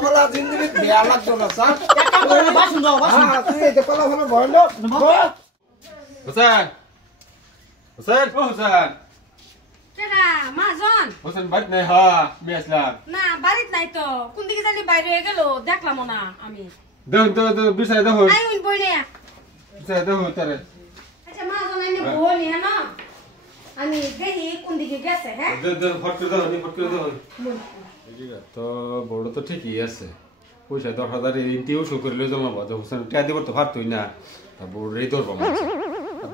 কমলা জিন্দগি বিয়া লাগতো না স্যার এক কাম করে বাসন দাও বাসন হ্যাঁ তুই এই যে কলা ফলা ভরলো হোসেন হোসেন ও হোসেন কেডা মাজন হোসেন বাড়ি নাই হ্যাঁ আমি আসলাম না বাড়িত নাই তো কোন দিকে জানি বাইরে হয়ে গেল দেখলাম না আমি দেখো বিষয় দেখো আই উন বইনে বিষয় দেখো তারে আচ্ছা মাজন আইনে বলি হ্যাঁ না আমি দেখি কোন দিকে গেছে হ্যাঁ ফট করে দাও তো বড় তো ঠিকই আছে পয়সা 10,000 ইন্টিও শো করে লয়ে জমা বাজে হোসেন টাকা দিব তো পারতই না তা বড় রেই ধরব না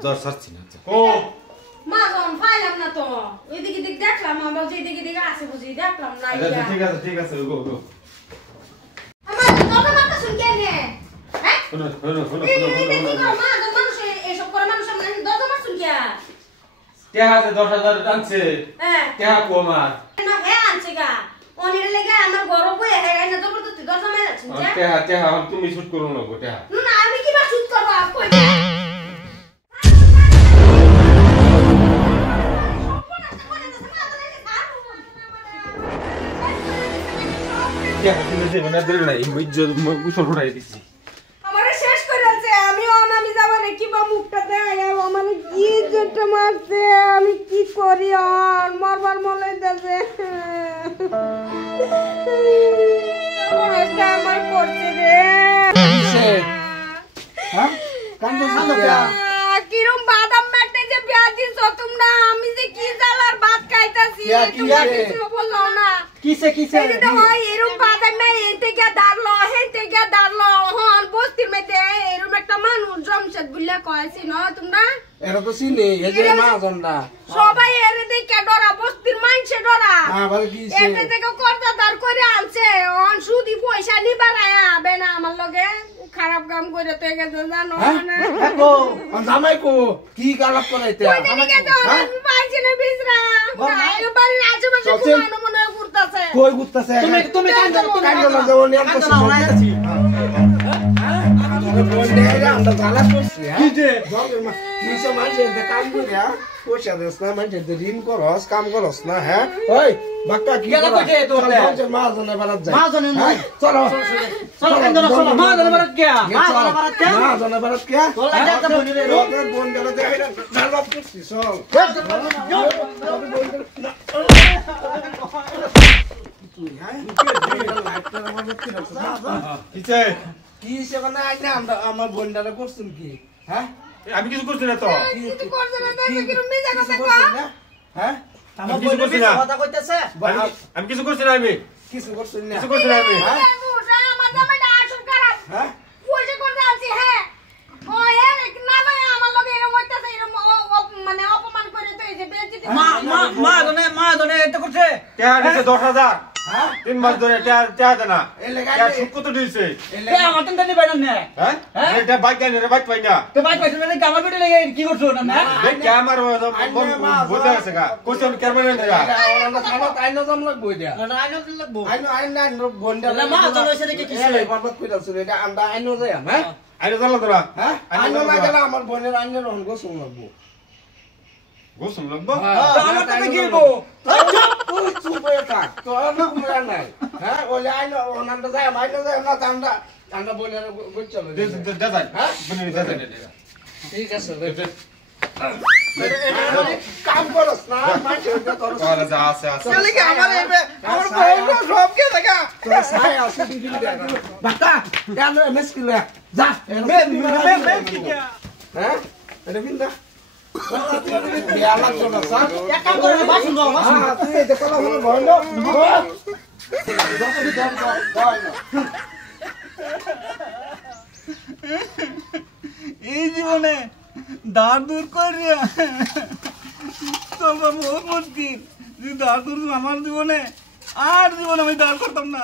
দর সারছি না ও মাজন ফাইলাম না তো ওইদিকে দিক দেখলাম আমরা যেদিকে দিকে আছে বুঝি দেখলাম না ঠিক আছে গো আমার কথা মাথা শুন কে রে হ্যাঁ শোনো মাজন মানুষ এসব করে মানুষ মানে দরজা মার শুন কে টাকা 10,000 আনছে হ্যাঁ টাকা কমার না হ্যাঁ আনছে গা অনির লাগা আমার গরম বয়ে হ্যাঁ না জবরদস্তি দরজা মার যাচ্ছে টাকা তুমি শুট করো না গো টাকা না আমি কি বা শুট করব কই আমারে শেষ করে আছে আমি অনামি যাব না কি বা মুখটা দেখাই আমার কি যেটা মারছে আমি কি করি আর মারবার মনে যাচ্ছে এটা আমার করতে রে হ্যাঁ কান্দো কান্দো কে কিরম বাদাম মারতে যে বিয়া দিছো তোমরা আমি যে কি জ্বালার ভাত খাইতাছি তোমরা কিছু বললো না কিসে এই তো হয় এরকম বাদাম না এই থেকে দাঁড়লো হেন থেকে দাঁড়লো হন বস্তির মধ্যে এরকম একটা মানুষ জমশেদ বুল্লা কয়েছি না তোমরা এরা তো চিনি এই যে মাজনটা সবাই এর দেখে ডরা বস্তির মানছে ডরা হ্যাঁ বলে কি এতে থেকে কর্তা দাঁড় করে আনছে অন সুদি পয়সা নিবার আবে না আমার লগে খারাপ কাম করে তো গেছে জানো না দেখো জামাই কো কি গালাপ করাইতে ওই দিকে তো আমি পাইছি না বিছরা গায়ের বাড়ির আশেপাশে ঘুমানো মনে করতেছে কই গুত্তাছে তুমি কান্দো না যাও নিয়ম করছ না ওনাইতাছি আমরা গালাপ করছি কি যে কিসে মানুষের কাম করিয়া পয়সা দেস না মানুষের ঋণ করস কাম করস না হ্যাঁ ওই বাক্কা কি গেলা কইতে তোরলে মাজনে বারাত যায় মাজনে নয় চলো চলো কান্দো না চলো মাজনে বারাত কে মাজনে বারাত কে তোলা যাতে বনি রে তোদের বোন গেলে দেখাই না গালাপ করছি চল কিসে মানে আইনা আমার বোনটারে করছেন কি হ্যাঁ আমি কিছু করছি না তো কিছু করছ না তাই কি রুমে জায়গা থাকো হ্যাঁ আমার বইনে বিছে কথা কইতেছে আমি কিছু করছি না আমি কিছু করছেন না কিছু করছি না আমি হ্যাঁ আমার জামাইটা আসল খারাপ হ্যাঁ পয়সা করতে আনছি হ্যাঁ ও এ না ভাই আমার লগে এরকম হইতাছে এরকম মানে অপমান করে তো এই যে বেইজ্জতি মাজনে এটা করছে টাকা দিছে 10,000 হ্যাঁ 3 মাস ধরে টাকা দেনা এই লাগা টাকা সুদ কত দিছে কে আমার তেন দেনি বাইনা নে হ্যাঁ এটা বাইক কেন রে বাইক পাই না তো বাইক পাইছ না গামার ভিডিও লাগে কি করছো না না দেখ ক্যামেরা বলতে আছে গা কোশ্চেন ক্যামেরা নেই গা ওরা খানা আইনো জম লাগবো এটা না আইনো দিন লাগবো আইনো বোনটা না মাজন হইছে নাকি কি এই বরবাদ কইতাছ এটা আমরা আইনো যাই হ্যাঁ আইনো জানো তোরা হ্যাঁ আইনো না গেলে আমার বোনের আইনো রহন গোসম লাগবো গোসম লাগবো আমার তো গিলবো তুই চুপ হয়ে থাক তোর না কুমরা নাই হ্যাঁ ওলে আইনো ওনান্টা যায় আইনো যায় না আমরা আমরা বোনের গোচ চলো দাদা হ্যাঁ বনি দাদা ঠিক আছে কাম করস না মাঝে তোর তাহলে যা আছে চলে কি আমার বোন সব কে দেখা তো সাই আছে দিদি বাকা জানো মেসকিল যা মে কি হ্যাঁ এটা বিন্দা বিয়া লাগতো না স্যার এক কাম করে বাসন দাও বাসন হ্যাঁ তুই এই দেখো না বন্ধ এই জীবনে দাঁড় দূর করিয়া চলবা বহুত মুশকিল যদি দাঁড় দূর আমার জীবনে আর জীবনে আমি দাঁড় করতাম না।